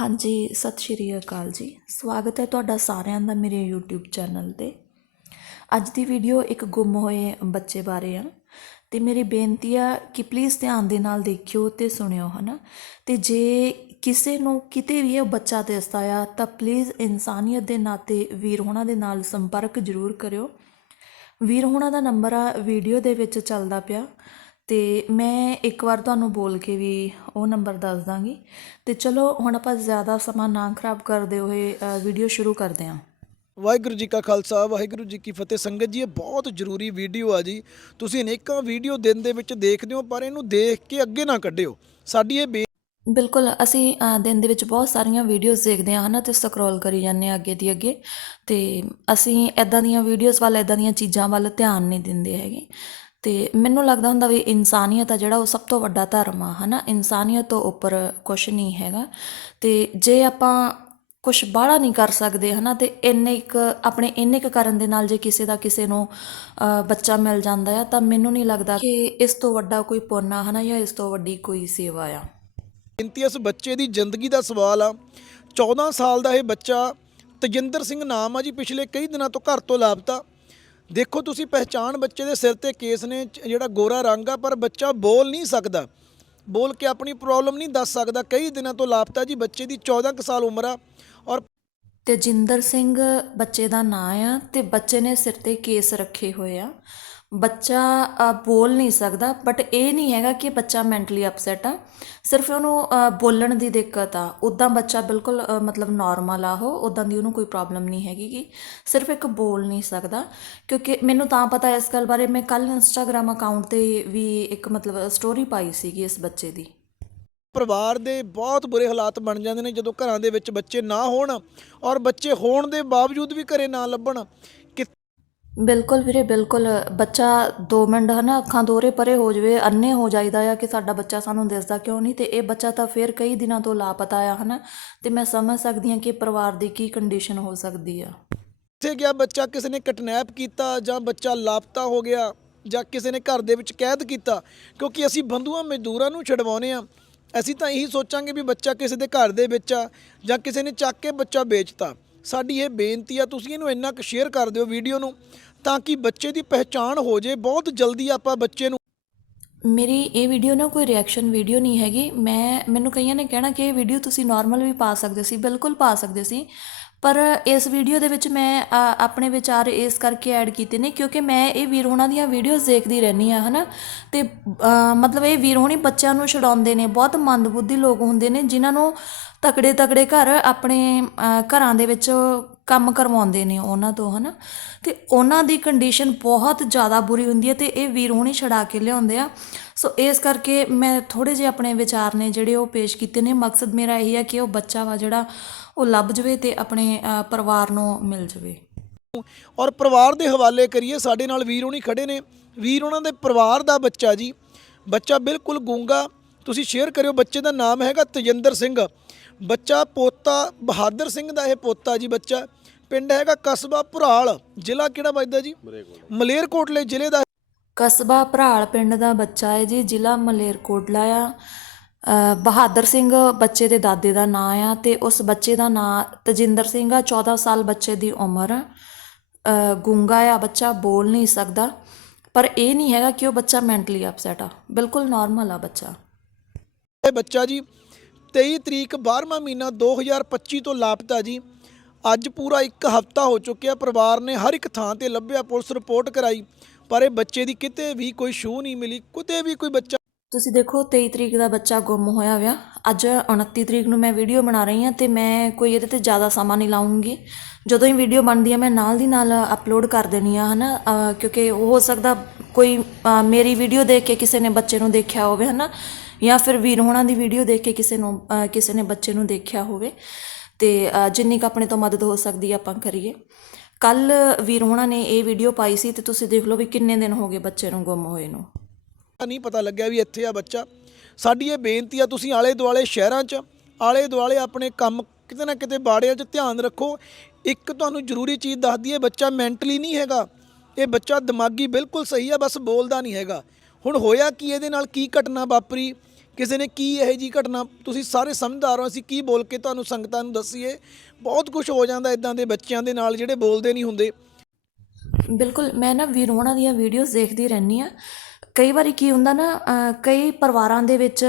ਹਾਂਜੀ, ਸਤਿ ਸ਼੍ਰੀ ਅਕਾਲ ਜੀ। ਸਵਾਗਤ ਹੈ ਤੁਹਾਡਾ ਸਾਰਿਆਂ ਦਾ ਮੇਰੇ YouTube ਚੈਨਲ ਤੇ। ਅੱਜ ਦੀ ਵੀਡੀਓ ਇੱਕ ਗੁੰਮ ਹੋਏ ਬੱਚੇ ਬਾਰੇ ਆ। ਤੇ ਮੇਰੀ ਬੇਨਤੀ ਆ ਕਿ ਪਲੀਜ਼ ਧਿਆਨ ਦੇ ਨਾਲ ਦੇਖਿਓ ਤੇ ਸੁਣਿਓ, ਹਨਾ? ਤੇ ਜੇ ਕਿਸੇ ਨੂੰ ਕਿਤੇ ਵੀ ਇਹ ਬੱਚਾ ਦਿਸਦਾ ਆ, ਤਾਂ ਪਲੀਜ਼ ਇਨਸਾਨੀਅਤ ਦੇ ਨਾਤੇ ਵੀਰ ਹੋਣਾ ਦੇ ਨਾਲ ਸੰਪਰਕ ਜ਼ਰੂਰ ਕਰਿਓ। ਵੀਰ ਹੋਣਾ ਦਾ ਨੰਬਰ ਆ ਵੀਡੀਓ ਦੇ ਵਿੱਚ ਚੱਲਦਾ ਪਿਆ। ਤੇ ਮੈਂ ਇੱਕ ਵਾਰ ਤੁਹਾਨੂੰ ਬੋਲ ਕੇ ਵੀ ਉਹ ਨੰਬਰ ਦੱਸ ਦਾਂਗੀ। ਤੇ ਚਲੋ ਹੁਣ ਆਪਾਂ ਜ਼ਿਆਦਾ ਸਮਾਂ ਨਾ ਖਰਾਬ ਕਰਦੇ ਹੋਏ ਵੀਡੀਓ ਸ਼ੁਰੂ ਕਰਦੇ ਹਾਂ। ਵਾਹਿਗੁਰੂ ਜੀ ਕਾ ਖਾਲਸਾ ਵਾਹਿਗੁਰੂ ਜੀ ਕੀ ਫਤਿਹ। ਸੰਗਤ ਜੀ ਇਹ ਬਹੁਤ ਜ਼ਰੂਰੀ ਵੀਡੀਓ ਆ ਜੀ। ਤੁਸੀਂ ਅਨੇਕਾਂ ਵੀਡੀਓ ਦਿਨ ਦੇ ਵਿੱਚ ਦੇਖਦੇ ਹੋ ਪਰ ਇਹਨੂੰ ਦੇਖ ਕੇ ਅੱਗੇ ਨਾ ਕੱਢਿਓ। ਸਾਡੀ ਇਹ ਬਿਲਕੁਲ ਅਸੀਂ ਦਿਨ ਦੇ ਵਿੱਚ ਬਹੁਤ ਸਾਰੀਆਂ ਵੀਡੀਓਜ਼ ਦੇਖਦੇ ਹਾਂ ਹਨਾ ਤੇ ਸਕਰੋਲ ਕਰੀ ਜਾਂਦੇ ਹਾਂ ਅੱਗੇ ਦੀ ਅੱਗੇ। ਤੇ ਅਸੀਂ ਐਦਾਂ ਦੀਆਂ ਵੀਡੀਓਜ਼ ਵੱਲ ਐਦਾਂ ਦੀਆਂ ਚੀਜ਼ਾਂ ਵੱਲ ਧਿਆਨ ਨਹੀਂ ਦਿੰਦੇ ਹੈਗੇ। ਤੇ ਮੈਨੂੰ ਲੱਗਦਾ ਹੁੰਦਾ ਵੀ ਇਨਸਾਨੀਅਤ ਆ ਜਿਹੜਾ ਉਹ ਸਭ ਤੋਂ ਵੱਡਾ ਧਰਮ ਆ, ਹਨਾ? ਇਨਸਾਨੀਅਤ ਤੋਂ ਉੱਪਰ ਕੁਝ ਨਹੀਂ ਹੈਗਾ। ਤੇ ਜੇ ਆਪਾਂ ਕੁਝ ਬਾਹਲਾ ਨਹੀਂ ਕਰ ਸਕਦੇ, ਹਨਾ? ਤੇ ਇੰਨੇ ਇੱਕ, ਆਪਣੇ ਇੰਨੇ ਕੁ ਕਰਨ ਦੇ ਨਾਲ ਜੇ ਕਿਸੇ ਦਾ ਕਿਸੇ ਨੂੰ ਬੱਚਾ ਮਿਲ ਜਾਂਦਾ ਆ, ਤਾਂ ਮੈਨੂੰ ਨਹੀਂ ਲੱਗਦਾ ਕਿ ਇਸ ਤੋਂ ਵੱਡਾ ਕੋਈ ਪੁੰਨ ਆ, ਹਨਾ? ਜਾਂ ਇਸ ਤੋਂ ਵੱਡੀ ਕੋਈ ਸੇਵਾ ਆ। ਬੇਨਤੀ ਇਸ ਬੱਚੇ ਦੀ ਜ਼ਿੰਦਗੀ ਦਾ ਸਵਾਲ ਆ। 14 ਸਾਲ ਦਾ ਇਹ ਬੱਚਾ ਤਜਿੰਦਰ ਸਿੰਘ ਨਾਮ ਆ ਜੀ, ਪਿਛਲੇ ਕਈ ਦਿਨਾਂ ਤੋਂ ਘਰ ਤੋਂ ਲਾਪਤਾ। ਦੇਖੋ ਤੁਸੀਂ ਪਹਿਚਾਣ ਬੱਚੇ ਦੇ ਸਿਰ ਤੇ ਕੇਸ ਨੇ, ਜਿਹੜਾ ਗੋਰਾ ਰੰਗ ਆ, ਪਰ ਬੱਚਾ ਬੋਲ ਨਹੀਂ ਸਕਦਾ। ਬੋਲ ਕੇ ਆਪਣੀ ਪ੍ਰੋਬਲਮ ਨਹੀਂ ਦੱਸ ਸਕਦਾ। ਕਈ ਦਿਨਾਂ ਤੋਂ ਲਾਪਤਾ ਜੀ, ਬੱਚੇ ਦੀ 14 ਕੁ ਸਾਲ ਉਮਰ ਆ ਔਰ ਤੇਜਿੰਦਰ ਸਿੰਘ ਬੱਚੇ ਦਾ ਨਾਂ ਆ ਤੇ ਬੱਚੇ ਨੇ ਸਿਰ ਤੇ ਕੇਸ ਰੱਖੇ ਹੋਏ ਆ। ਬੱਚਾ ਬੋਲ ਨਹੀਂ ਸਕਦਾ ਬਟ ਇਹ ਨਹੀਂ ਹੈਗਾ ਕਿ ਬੱਚਾ ਮੈਂਟਲੀ ਅਪਸੈਟ ਆ। ਸਿਰਫ ਉਹਨੂੰ ਬੋਲਣ ਦੀ ਦਿੱਕਤ ਆ। ਉਦਾਂ ਬੱਚਾ ਬਿਲਕੁਲ ਮਤਲਬ ਨਾਰਮਲ ਆ ਉਹ। ਉਦਾਂ ਦੀ ਉਹਨੂੰ ਕੋਈ ਪ੍ਰੋਬਲਮ ਨਹੀਂ ਹੈਗੀ ਗੀ। ਸਿਰਫ ਇੱਕ ਬੋਲ ਨਹੀਂ ਸਕਦਾ। ਕਿਉਂਕਿ ਮੈਨੂੰ ਤਾਂ ਪਤਾ ਇਸ ਗੱਲ ਬਾਰੇ, ਮੈਂ ਕੱਲ ਇੰਸਟਾਗ੍ਰam ਅਕਾਊਂਟ ਤੇ ਵੀ ਇੱਕ ਮਤਲਬ ਸਟੋਰੀ ਪਾਈ ਸੀਗੀ ਇਸ ਬੱਚੇ ਦੀ। ਪਰਿਵਾਰ ਦੇ ਬਹੁਤ ਬੁਰੇ ਹਾਲਾਤ ਬਣ ਜਾਂਦੇ ਨੇ ਜਦੋਂ ਘਰਾਂ ਦੇ ਵਿੱਚ ਬੱਚੇ ਨਾ ਹੋਣ ਔਰ ਬੱਚੇ ਹੋਣ ਦੇ ਬਾਵਜੂਦ ਵੀ ਘਰੇ ਨਾ ਲੱਭਣ। ਬਿਲਕੁਲ ਵੀਰੇ, ਬਿਲਕੁਲ। ਬੱਚਾ 2 ਮਿੰਟ ਨਾ ਅੱਖਾਂ ਦੋਰੇ ਪਰੇ ਹੋ ਜਾਵੇ ਅੰਨੇ ਹੋ ਜਾਈਦਾ ਆ ਕਿ ਸਾਡਾ ਬੱਚਾ ਸਾਨੂੰ ਦਿਸਦਾ ਕਿਉਂ ਨਹੀਂ, ਤੇ ਇਹ ਬੱਚਾ ਤਾਂ ਫਿਰ ਕਈ ਦਿਨਾਂ ਤੋਂ ਲਾਪਤਾ ਆ ਨਾ ਤੇ ਮੈਂ ਸਮਝ ਸਕਦੀ ਹਾਂ ਕਿ ਪਰਿਵਾਰ ਦੀ ਕੀ ਕੰਡੀਸ਼ਨ ਹੋ ਸਕਦੀ ਆ। ਕਿੱਥੇ ਗਿਆ ਬੱਚਾ ਕਿਸੇ ਨੇ ਕਿਡਨੈਪ ਕੀਤਾ ਜਾਂ ਬੱਚਾ ਲਾਪਤਾ ਹੋ ਗਿਆ ਜਾਂ ਕਿਸੇ ਨੇ ਘਰ ਦੇ ਵਿੱਚ ਕੈਦ ਕੀਤਾ, ਕਿਉਂਕਿ ਅਸੀਂ ਬੰਧੂਆਂ ਮਜ਼ਦੂਰਾਂ ਨੂੰ ਛਡਵਾਉਨੇ ਆ ਅਸੀਂ ਤਾਂ ਇਹੀ ਸੋਚਾਂਗੇ ਵੀ ਬੱਚਾ ਕਿਸੇ ਦੇ ਘਰ ਦੇ ਵਿੱਚ ਆ ਜਾਂ ਕਿਸੇ ਨੇ ਚੱਕ ਕੇ ਬੱਚਾ ਵੇਚਤਾ। ਸਾਡੀ ਇਹ ਬੇਨਤੀ ਆ, ਤੁਸੀਂ ਇਹਨੂੰ ਇੰਨਾ ਕੁ ਸ਼ੇਅਰ ਕਰ ਦਿਓ ਵੀਡੀਓ ਨੂੰ। ਤਾਂ ਕਿ ਬੱਚੇ ਦੀ ਪਹਿਚਾਣ ਹੋ ਜੇ। ਬਹੁਤ ਜਲਦੀ ਆਪਾਂ ਬੱਚੇ ਨੂੰ ਮੇਰੀ ਇਹ ਵੀਡੀਓ ਨਾ ਕੋਈ ਰਿਐਕਸ਼ਨ ਵੀਡੀਓ ਨਹੀਂ ਹੈਗੀ। ਮੈਂ ਮੈਨੂੰ ਕਈਆਂ ਨੇ ਕਹਿਣਾ ਕਿ ਇਹ ਵੀਡੀਓ ਤੁਸੀਂ ਨਾਰਮਲ ਵੀ ਪਾ ਸਕਦੇ ਸੀ ਬਿਲਕੁਲ ਪਾ ਸਕਦੇ ਸੀ। ਪਰ ਇਸ ਵੀਡੀਓ ਦੇ ਵਿੱਚ ਮੈਂ ਆਪਣੇ ਵਿਚਾਰ ਇਸ ਕਰਕੇ ਐਡ ਕੀਤੇ ਨੇ ਕਿਉਂਕਿ ਮੈਂ ਇਹ ਵੀਰ ਹੋਣਾ ਦੀਆਂ ਵੀਡੀਓਜ਼ ਦੇਖਦੀ ਰਹਿੰਦੀ ਆ ਹਨਾ। ਤੇ ਅ, ਮਤਲਬ ਇਹ ਵੀਰ ਹੋਣੀ ਬੱਚਿਆਂ ਨੂੰ ਛਡਾਉਂਦੇ ਨੇ ਬਹੁਤ ਮੰਦਬੁੱਧੀ ਲੋਕ ਹੁੰਦੇ ਨੇ ਜਿਨ੍ਹਾਂ ਨੂੰ ਤਕੜੇ ਤਕੜੇ ਘਰ ਆਪਣੇ ਘਰਾਂ ਦੇ ਵਿੱਚ ਕੰਮ ਕਰਵਾਉਂਦੇ ਨੇ ਉਹਨਾਂ ਤੋਂ, ਹਨਾ? ਤੇ ਉਹਨਾਂ ਦੀ ਕੰਡੀਸ਼ਨ ਬਹੁਤ ਜ਼ਿਆਦਾ ਬੁਰੀ ਹੁੰਦੀ ਹੈ ਤੇ ਇਹ ਵੀਰ ਹੋਣੀ ਛਡਾ ਕੇ ਲਿਆਉਂਦੇ ਆ। ਸੋ ਇਸ ਕਰਕੇ ਮੈਂ ਥੋੜੇ ਜਿਹੇ ਆਪਣੇ ਵਿਚਾਰ ਨੇ ਜਿਹੜੇ ਉਹ ਪੇਸ਼ ਕੀਤੇ ਨੇ। ਮਕਸਦ ਮੇਰਾ ਇਹ ਹੈ ਕਿ ਉਹ ਬੱਚਾ ਵਾ ਜਿਹੜਾ ਉਹ ਲੱਭ ਜਵੇ ਤੇ ਆਪਣੇ ਪਰਿਵਾਰ ਨੂੰ ਮਿਲ ਜਵੇ। ਔਰ ਪਰਿਵਾਰ ਦੇ ਹਵਾਲੇ ਕਰੀਏ, ਸਾਡੇ ਨਾਲ ਵੀਰ ਹੋਣੀ ਖੜੇ ਨੇ। ਵੀਰ ਉਹਨਾਂ ਦੇ ਪਰਿਵਾਰ ਦਾ ਬੱਚਾ ਜੀ। ਬੱਚਾ ਬਿਲਕੁਲ ਗੂੰਗਾ। ਤੁਸੀਂ ਸ਼ੇਅਰ ਕਰਿਓ, ਬੱਚੇ ਦਾ ਨਾਮ ਹੈਗਾ ਤਜਿੰਦਰ ਸਿੰਘ। ਬੱਚਾ ਪੋਤਾ ਬਹਾਦਰ ਸਿੰਘ ਦਾ ਇਹ ਪੋਤਾ ਜੀ ਬੱਚਾ। ਪਿੰਡ ਹੈਗਾ ਕਸਬਾ ਭੁਰਾਲ ਜ਼ਿਲ੍ਹਾ ਕਿਹੜਾ ਵੱਜਦਾ ਜੀ? ਮਲੇਰਕੋਟਲੇ। ਜ਼ਿਲ੍ਹੇ ਦਾ। ਕਸਬਾ ਭਰਾਲ ਪਿੰਡ ਦਾ ਬੱਚਾ ਹੈ ਜੀ ਜ਼ਿਲ੍ਹਾ ਮਲੇਰਕੋਟਲਾ ਆ। ਬਹਾਦਰ ਸਿੰਘ ਬੱਚੇ ਦੇ ਦਾਦੇ ਦਾ ਨਾਂ ਆ ਤੇ ਉਸ ਬੱਚੇ ਦਾ ਨਾਂ ਤਜਿੰਦਰ ਸਿੰਘ ਆ 14 ਸਾਲ ਬੱਚੇ ਦੀ ਉਮਰ। ਆ ਗੂੰਗਾ ਆ ਬੱਚਾ ਬੋਲ ਨਹੀਂ ਸਕਦਾ। ਪਰ ਇਹ ਨਹੀਂ ਹੈਗਾ ਕਿ ਉਹ ਬੱਚਾ ਮੈਂਟਲੀ ਅਪਸੈਟ ਆ। ਬਿਲਕੁਲ ਨਾਰਮਲ ਆ ਬੱਚਾ। ਇਹ ਬੱਚਾ ਜੀ 23 ਤਰੀਕ 12ਵਾਂ ਮਹੀਨਾ 2025 ਤੋਂ ਲਾਪਤਾ ਜੀ। ਅੱਜ ਪੂਰਾ ਇੱਕ ਹਫਤਾ ਹੋ ਚੁੱਕਿਆ ਪਰਿਵਾਰ ਨੇ ਹਰ ਇੱਕ ਥਾਂ ਤੇ ਲੱਭਿਆ ਪੁਲਿਸ ਰਿਪੋਰਟ ਕਰਾਈ ਪਰ ਇਹ ਬੱਚੇ ਦੀ ਕਿਤੇ ਵੀ ਕੋਈ ਸ਼ੂ ਨਹੀਂ ਮਿਲੀ ਕਿਤੇ ਵੀ ਕੋਈ ਬੱਚਾ ਤੁਸੀਂ ਦੇਖੋ 23 ਤਰੀਕ ਦਾ ਬੱਚਾ ਗੁੰਮ ਹੋਇਆ ਹੋਇਆ ਅੱਜ 29 ਤਰੀਕ ਨੂੰ ਮੈਂ ਵੀਡੀਓ ਬਣਾ ਰਹੀ ਹਾਂ ਤੇ ਮੈਂ ਕੋਈ ਇਹਦੇ ਤੇ ਜ਼ਿਆਦਾ ਸਮਾਂ ਨਹੀਂ ਲਾਉਂਗੀ। ਜਦੋਂ ਹੀ ਵੀਡੀਓ ਬਣਦੀ ਹੈ ਮੈਂ ਨਾਲ ਦੀ ਨਾਲ ਅਪਲੋਡ ਕਰ ਦੇਣੀ ਆ ਹਨਾ? ਅ, ਕਿਉਂਕਿ ਹੋ ਸਕਦਾ ਕੋਈ ਮੇਰੀ ਵੀਡੀਓ ਦੇਖ ਕੇ ਕਿਸੇ ਨੇ ਬੱਚੇ ਨੂੰ ਦੇਖਿਆ ਹੋਵੇ ਹਨਾ? ਜਾਂ ਫਿਰ ਵੀਰ ਹੋਣਾ ਦੀ ਵੀਡੀਓ ਦੇਖ ਕੇ ਕਿਸੇ ਨੂੰ ਕਿਸੇ ਨੇ ਬੱਚੇ ਨੂੰ ਦੇਖਿਆ ਹੋਵੇ, ਤੇ ਜਿੰਨੀ ਕੁ ਆਪਣੇ ਤੋਂ ਮਦਦ ਹੋ ਸਕਦੀ ਆਪਾਂ ਕਰੀਏ। ਕੱਲ ਵੀਰ ਹੋਣਾ ਨੇ ਇਹ ਵੀਡੀਓ ਪਾਈ ਸੀ ਤੇ ਤੁਸੀਂ ਦੇਖ ਲਓ ਵੀ ਕਿੰਨੇ ਦਿਨ ਹੋ ਗਏ ਬੱਚੇ ਨੂੰ ਗੁੰਮ ਹੋਏ ਨੂੰ। ਨਹੀਂ ਪਤਾ ਲੱਗਿਆ ਵੀ ਇੱਥੇ ਆ ਬੱਚਾ। ਸਾਡੀ ਇਹ ਬੇਨਤੀ ਆ, ਤੁਸੀਂ ਆਲੇ ਦੁਆਲੇ ਸ਼ਹਿਰਾਂ 'ਚ ਆਲੇ ਦੁਆਲੇ ਆਪਣੇ ਕੰਮ ਕਿਤੇ ਨਾ ਕਿਤੇ ਬਾੜਿਆਂ 'ਚ ਧਿਆਨ ਰੱਖੋ। ਇੱਕ ਤੁਹਾਨੂੰ ਜ਼ਰੂਰੀ ਚੀਜ਼ ਦੱਸਦੀ ਹੈ ਬੱਚਾ ਮੈਂਟਲੀ ਨਹੀਂ ਹੈਗਾ। ਇਹ ਬੱਚਾ ਦਿਮਾਗੀ ਬਿਲਕੁਲ ਸਹੀ ਆ, ਬਸ ਬੋਲਦਾ ਨਹੀਂ ਹੈਗਾ। ਹੁਣ ਹੋਇਆ ਕੀ? ਇਹਦੇ ਨਾਲ ਕੀ ਘਟਨਾ ਵਾਪਰੀ? ਕਿਸੇ ਨੇ ਕੀ ਇਹ ਜੀ ਘਟਨਾ? ਤੁਸੀਂ ਸਾਰੇ ਸਮਝਦਾਰ ਹੋ, ਅਸੀਂ ਕੀ ਬੋਲ ਕੇ ਤੁਹਾਨੂੰ ਸੰਗਤਾਂ ਨੂੰ ਦੱਸੀਏ? ਬਹੁਤ ਕੁਝ ਹੋ ਜਾਂਦਾ ਇਦਾਂ ਦੇ ਬੱਚਿਆਂ ਦੇ ਨਾਲ ਜਿਹੜੇ ਬੋਲਦੇ ਨਹੀਂ ਹੁੰਦੇ। ਬਿਲਕੁਲ, ਮੈਂ ਨਾ ਵੀਰ ਦੀਆਂ ਵੀਡੀਓਜ਼ ਦੇਖਦੀ ਰਹਿੰਦੀ ਆ ਕਈ ਵਾਰੀ ਕੀ ਹੁੰਦਾ ਨਾ ਕਈ ਪਰਿਵਾਰਾਂ ਦੇ ਵਿੱਚ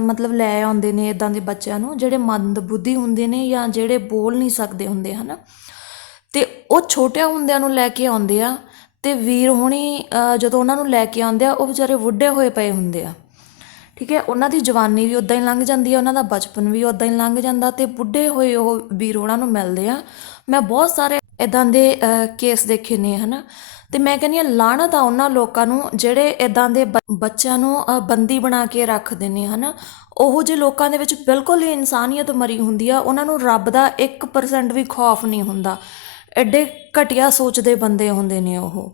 ਮਤਲਬ ਲੈ ਆਉਂਦੇ ਨੇ ਇਦਾਂ ਦੇ ਬੱਚਿਆਂ ਨੂੰ, ਜਿਹੜੇ ਮੰਦ ਬੁੱਧੀ ਹੁੰਦੇ ਨੇ ਜਾਂ ਜਿਹੜੇ ਬੋਲ ਨਹੀਂ ਸਕਦੇ ਹੁੰਦੇ, ਹਨਾ? ਤੇ ਉਹ ਛੋਟਿਆਂ ਹੁੰਦਿਆਂ ਨੂੰ ਲੈ ਕੇ ਆਉਂਦੇ ਆ ਅਤੇ ਵੀਰ ਹੋਣੀ ਜਦੋਂ ਉਹਨਾਂ ਨੂੰ ਲੈ ਕੇ ਆਉਂਦੇ ਆ, ਉਹ ਵਿਚਾਰੇ ਬੁੱਢੇ ਹੋਏ ਪਏ ਹੁੰਦੇ ਆ। ਠੀਕ ਹੈ, ਉਹਨਾਂ ਦੀ ਜਵਾਨੀ ਵੀ ਉਦਾਂ ਹੀ ਲੰਘ ਜਾਂਦੀ ਹੈ ਉਹਨਾਂ ਦਾ ਬਚਪਨ ਵੀ ਉਦਾਂ ਹੀ ਲੰਘ ਜਾਂਦਾ ਤੇ ਬੁੱਢੇ ਹੋਏ ਉਹ ਵੀਰ ਉਹਨਾਂ ਨੂੰ ਮਿਲਦੇ ਆ। ਮੈਂ ਬਹੁਤ ਸਾਰੇ ਇਦਾਂ ਦੇ ਕੇਸ ਦੇਖੇ ਨੇ, ਹਨਾ। ਤੇ ਮੈਂ ਕਹਿੰਦੀ ਆ ਲਾਹਣਤ ਆ ਉਹਨਾਂ ਲੋਕਾਂ ਨੂੰ ਜਿਹੜੇ ਇਦਾਂ ਦੇ ਬ- ਬੱਚਿਆਂ ਨੂੰ ਬੰਦੀ ਬਣਾ ਕੇ ਰੱਖਦੇ ਨੇ, ਹਨਾ। ਉਹੋ ਜਿਹੇ ਲੋਕਾਂ ਦੇ ਵਿੱਚ ਬਿਲਕੁਲ ਹੀ ਇਨਸਾਨੀਅਤ ਮਰੀ ਹੁੰਦੀ ਆ। ਉਹਨਾਂ ਨੂੰ ਰੱਬ ਦਾ 1% ਵੀ ਖੌਫ ਨਹੀਂ ਹੁੰਦਾ। ਐਡੇ ਘਟੀਆ ਸੋਚਦੇ ਬੰਦੇ ਹੁੰਦੇ ਨੇ ਉਹ।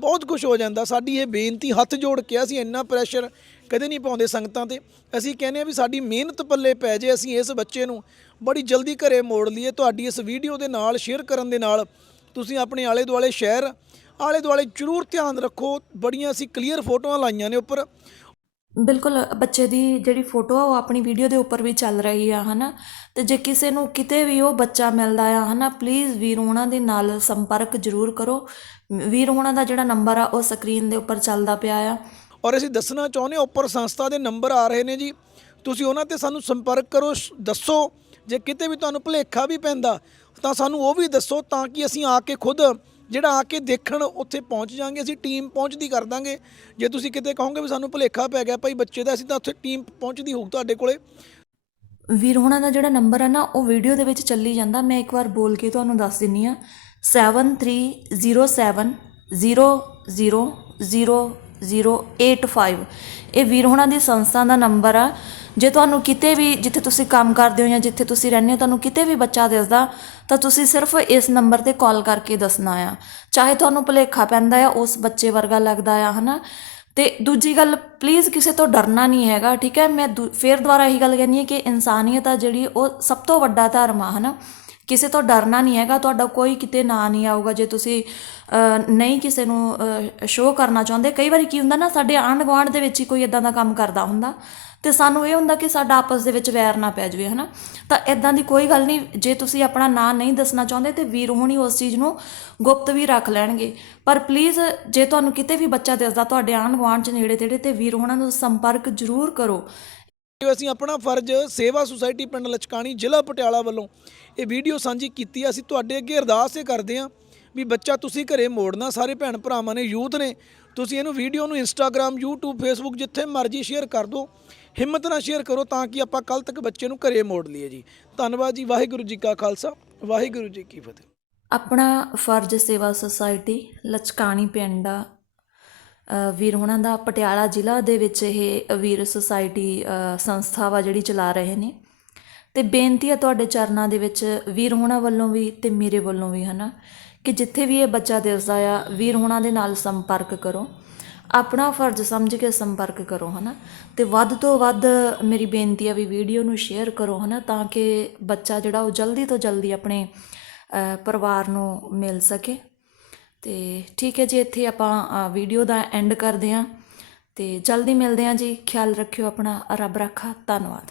ਬਹੁਤ ਕੁਝ ਹੋ ਜਾਂਦਾ। ਸਾਡੀ ਇਹ ਬੇਨਤੀ ਹੱਥ ਜੋੜ ਕੇ ਅਸੀਂ ਇੰਨਾ ਪ੍ਰੈਸ਼ਰ ਕਦੇ ਨਹੀਂ ਪਾਉਂਦੇ ਸੰਗਤਾਂ ਤੇ। ਅਸੀਂ ਕਹਿੰਦੇ ਆ ਵੀ ਸਾਡੀ ਮਿਹਨਤ ਪੱਲੇ ਪੈ ਜੇ ਅਸੀਂ ਇਸ ਬੱਚੇ ਨੂੰ। ਬੜੀ ਜਲਦੀ ਘਰੇ ਮੋੜ ਲਈਏ। ਤੁਹਾਡੀ ਇਸ ਵੀਡੀਓ ਦੇ ਨਾਲ ਸ਼ੇਅਰ ਕਰਨ ਦੇ ਨਾਲ ਤੁਸੀਂ ਆਪਣੇ ਆਲੇ ਦੁਆਲੇ ਸ਼ਹਿਰ ਆਲੇ ਦੁਆਲੇ ਜ਼ਰੂਰ ਧਿਆਨ ਰੱਖੋ। ਬੜੀਆਂ ਅਸੀਂ ਕਲੀਅਰ ਫੋਟੋਆਂ ਲਾਈਆਂ ਨੇ ਉੱਪਰ। ਬਿਲਕੁਲ ਬੱਚੇ ਦੀ ਜਿਹੜੀ ਫੋਟੋ ਆ, ਉਹ ਆਪਣੀ ਵੀਡੀਓ ਦੇ ਉੱਪਰ ਵੀ ਚੱਲ ਰਹੀ ਆ, ਹਨਾ? ਤੇ ਜੇ ਕਿਸੇ ਨੂੰ ਕਿਤੇ ਵੀ ਉਹ ਬੱਚਾ ਮਿਲਦਾ ਆ, ਹਨਾ ਪਲੀਜ਼ ਵੀਰ ਹੋਣਾ ਦੇ ਨਾਲ ਸੰਪਰਕ ਜ਼ਰੂਰ ਕਰੋ। ਵੀਰ ਹੋਣਾ ਦਾ ਜਿਹੜਾ ਨੰਬਰ ਆ, ਉਹ ਸਕਰੀਨ ਦੇ ਉੱਪਰ ਚੱਲਦਾ ਪਿਆ ਆ। ਔਰ ਅਸੀਂ ਦੱਸਣਾ ਚਾਹੁੰਦੇ ਹਾਂ, ਉੱਪਰ ਸੰਸਥਾ ਦੇ ਨੰਬਰ ਆ ਰਹੇ ਨੇ ਜੀ। ਤੁਸੀਂ ਉਹਨਾਂ ਤੇ ਸਾਨੂੰ ਸੰਪਰਕ ਕਰੋ ਦੱਸੋ। ਜੇ ਕਿਤੇ ਵੀ ਤੁਹਾਨੂੰ ਭੁਲੇਖਾ ਵੀ ਪੈਂਦਾ, ਤਾਂ ਸਾਨੂੰ ਉਹ ਵੀ ਦੱਸੋ, ਤਾਂ ਕਿ ਅਸੀਂ ਆ ਕੇ ਖੁਦ ਜਿਹੜਾ ਆ ਕੇ ਦੇਖਣ ਉੱਥੇ ਪਹੁੰਚ ਜਾਾਂਗੇ, ਅਸੀਂ ਟੀਮ ਪਹੁੰਚਦੀ ਕਰ ਦਾਂਗੇ। ਜੇ ਤੁਸੀਂ ਕਿਤੇ ਕਹੋਗੇ ਵੀ ਸਾਨੂੰ ਭੁਲੇਖਾ ਪੈ ਗਿਆ, ਭਾਈ ਬੱਚੇ ਦਾ, ਅਸੀਂ ਤਾਂ ਉੱਥੇ ਟੀਮ ਪਹੁੰਚਦੀ ਹੋਊ ਤੁਹਾਡੇ ਕੋਲੇ। ਵੀਰ, ਹੋਣਾ ਦਾ ਜਿਹੜਾ ਨੰਬਰ ਆ ਨਾ, ਉਹ ਵੀਡੀਓ ਦੇ ਵਿੱਚ ਚੱਲੀ ਜਾਂਦਾ। ਮੈਂ ਇੱਕ ਵਾਰ ਬੋਲ ਕੇ ਤੁਹਾਨੂੰ ਦੱਸ ਦਿੰਨੀ ਆ। 7307000085 ਇਹ ਵੀਰ, ਹੋਣਾ ਦੀ ਸੰਸਥਾ ਦਾ ਨੰਬਰ ਆ। ਜੇ ਤੁਹਾਨੂੰ ਕਿਤੇ ਵੀ ਜਿੱਥੇ ਤੁਸੀਂ ਕੰਮ ਕਰਦੇ ਹੋ ਜਾਂ ਜਿੱਥੇ ਤੁਸੀਂ ਰਹਿੰਦੇ ਹੋ, ਤੁਹਾਨੂੰ ਕਿਤੇ ਵੀ ਬੱਚਾ ਦਿਸਦਾ, ਤਾਂ ਤੁਸੀਂ ਸਿਰਫ ਇਸ ਨੰਬਰ ਤੇ ਕਾਲ ਕਰਕੇ ਦੱਸਣਾ ਆ। ਚਾਹੇ ਤੁਹਾਨੂੰ ਭੁਲੇਖਾ ਪੈਂਦਾ ਆ, ਉਸ ਬੱਚੇ ਵਰਗਾ ਲੱਗਦਾ ਆ, ਹਨਾ? ਤੇ ਦੂਜੀ ਗੱਲ ਪਲੀਜ਼ ਕਿਸੇ ਤੋਂ ਡਰਨਾ ਨਹੀਂ ਹੈਗਾ, ਠੀਕ ਹੈ? ਮੈਂ ਦੂ- ਫੇਰ ਦੁਬਾਰਾ ਇਹੀ ਗੱਲ ਕਹਿੰਦੀ ਹਾਂ ਕਿ ਇਨਸਾਨੀਅਤ ਆ ਜਿਹੜੀ, ਉਹ ਸਭ ਤੋਂ ਵੱਡਾ ਧਰਮ ਆ, ਹਨਾ? ਕਿਸੇ ਤੋਂ ਡਰਨਾ ਨਹੀਂ ਹੈਗਾ, ਤੁਹਾਡਾ ਕੋਈ ਕਿਤੇ ਨਾਂ ਨਹੀਂ ਆਊਗਾ। ਜੇ ਤੁਸੀਂ ਨਹੀਂ ਕਿਸੇ ਨੂੰ ਸ਼ੋਅ ਕਰਨਾ ਚਾਹੁੰਦੇ, ਕਈ ਵਾਰੀ ਕੀ ਹੁੰਦਾ ਨਾ, ਸਾਡੇ ਆਂਢ ਗੁਆਂਢ ਦੇ ਵਿੱਚ ਹੀ ਕੋਈ ਇਦਾਂ ਦਾ ਕੰਮ ਕਰਦਾ ਹੁੰਦਾ ਤੇ ਸਾਨੂੰ ਇਹ ਹੁੰਦਾ ਕਿ ਸਾਡਾ ਆਪਸ ਦੇ ਵਿੱਚ ਵੈਰ ਨਾ ਪੈ ਜਾਵੇ, ਹਨਾ? ਤਾਂ ਇਦਾਂ ਦੀ ਕੋਈ ਗੱਲ ਨਹੀਂ, ਜੇ ਤੁਸੀਂ ਆਪਣਾ ਨਾਂ ਨਹੀਂ ਦੱਸਣਾ ਚਾਹੁੰਦੇ ਤੇ ਵੀਰ ਹੋਣੀ ਉਸ ਚੀਜ਼ ਨੂੰ ਗੁਪਤ ਵੀ ਰੱਖ ਲੈਣਗੇ। ਪਰ ਪਲੀਜ਼ ਜੇ ਤੁਹਾਨੂੰ ਕਿਤੇ ਵੀ ਬੱਚਾ ਦਿਸਦਾ, ਤੁਹਾਡੇ ਆਂਢ ਗੁਆਂਢ ਚ ਨੇੜੇ ਤੇੜੇ ਤੇ ਵੀਰ ਹੋਣਾ ਨੂੰ ਸੰਪਰਕ ਜ਼ਰੂਰ ਕਰੋ। ਅਸੀਂ ਆਪਣਾ ਫਰਜ਼ ਸੇਵਾ ਸੁਸਾਇਟੀ ਪਿੰਡ ਲਚਕਾਣੀ ਜ਼ਿਲ੍ਹਾ ਪਟਿਆਲਾ ਵੱਲੋਂ ਇਹ ਵੀਡੀਓ ਸਾਂਝੀ ਕੀਤੀ ਹੈ ਅਸੀਂ ਤੁਹਾਡੇ ਅੱਗੇ ਅਰਦਾਸ ਇਹ ਕਰਦੇ ਹਾਂ ਵੀ ਬੱਚਾ ਤੁਸੀਂ ਘਰੇ ਮੋੜਨਾ, ਸਾਰੇ ਭੈਣ ਭਰਾਵਾਂ ਨੇ, ਯੂਥ ਨੇ, ਤੁਸੀਂ ਇਹਨੂੰ ਵੀਡੀਓ ਨੂੰ ਇੰਸਟਾਗ੍ਰam YouTube, Facebook ਜਿੱਥੇ ਮਰਜ਼ੀ ਸ਼ੇਅਰ ਕਰ ਦਿਓ, ਹਿੰਮਤ ਨਾਲ ਸ਼ੇਅਰ ਕਰੋ ਤਾਂ ਕਿ ਆਪਾਂ ਕੱਲ ਤੱਕ ਬੱਚੇ ਨੂੰ ਘਰੇ ਮੋੜ ਲਈਏ ਜੀ। ਧੰਨਵਾਦ ਜੀ, ਵਾਹਿਗੁਰੂ ਜੀ ਕਾ ਖਾਲਸਾ, ਵਾਹਿਗੁਰੂ ਜੀ ਕੀ ਫਤਿਹ। ਆਪਣਾ ਫਰਜ਼ ਸੇਵਾ ਸੁਸਾਇਟੀ ਲਚਕਾਣੀ ਪਿੰਡ ਆ ਵੀਰ ਹੋਣਾ ਦਾ ਪਟਿਆਲਾ ਜ਼ਿਲ੍ਹਾ ਦੇ ਵਿੱਚ ਇਹ ਵੀਰ ਸੁਸਾਇਟੀ ਸੰਸਥਾ ਵਾ ਜਿਹੜੀ ਚਲਾ ਰਹੇ ਨੇ। ਤੇ ਬੇਨਤੀ ਹੈ ਤੁਹਾਡੇ ਚਰਨਾਂ ਦੇ ਵਿੱਚ ਵੀਰ ਹੋਣਾ ਵੱਲੋਂ ਵੀ ਤੇ ਮੇਰੇ ਵੱਲੋਂ ਵੀ ਹਨਾ, ਕਿ ਜਿੱਥੇ ਵੀ ਇਹ ਬੱਚਾ ਦਿਸਦਾ ਆ, ਵੀਰ ਹੋਣਾ ਦੇ ਨਾਲ ਸੰਪਰਕ ਕਰੋ। ਆਪਣਾ ਫਰਜ਼ ਸਮਝ ਕੇ ਸੰਪਰਕ ਕਰੋ ਹਨਾ, ਤੇ ਵੱਧ ਤੋਂ ਵੱਧ ਮੇਰੀ ਬੇਨਤੀ ਆ ਵੀ ਵੀਡੀਓ ਨੂੰ ਸ਼ੇਅਰ ਕਰੋ ਹਨਾ, ਤਾਂ ਕਿ ਬੱਚਾ ਜਿਹੜਾ ਉਹ ਜਲਦੀ ਤੋਂ ਜਲਦੀ ਆਪਣੇ ਪਰਿਵਾਰ ਨੂੰ ਮਿਲ ਸਕੇ। ਤੇ ਠੀਕ ਹੈ ਜੀ, ਇੱਥੇ ਆਪਾਂ ਵੀਡੀਓ ਦਾ ਐਂਡ ਕਰਦੇ ਹਾਂ ਤੇ ਜਲਦੀ ਮਿਲਦੇ ਹਾਂ ਜੀ। ਖਿਆਲ ਰੱਖਿਓ ਆਪਣਾ, ਰੱਬ ਰਾਖਾ, ਧੰਨਵਾਦ।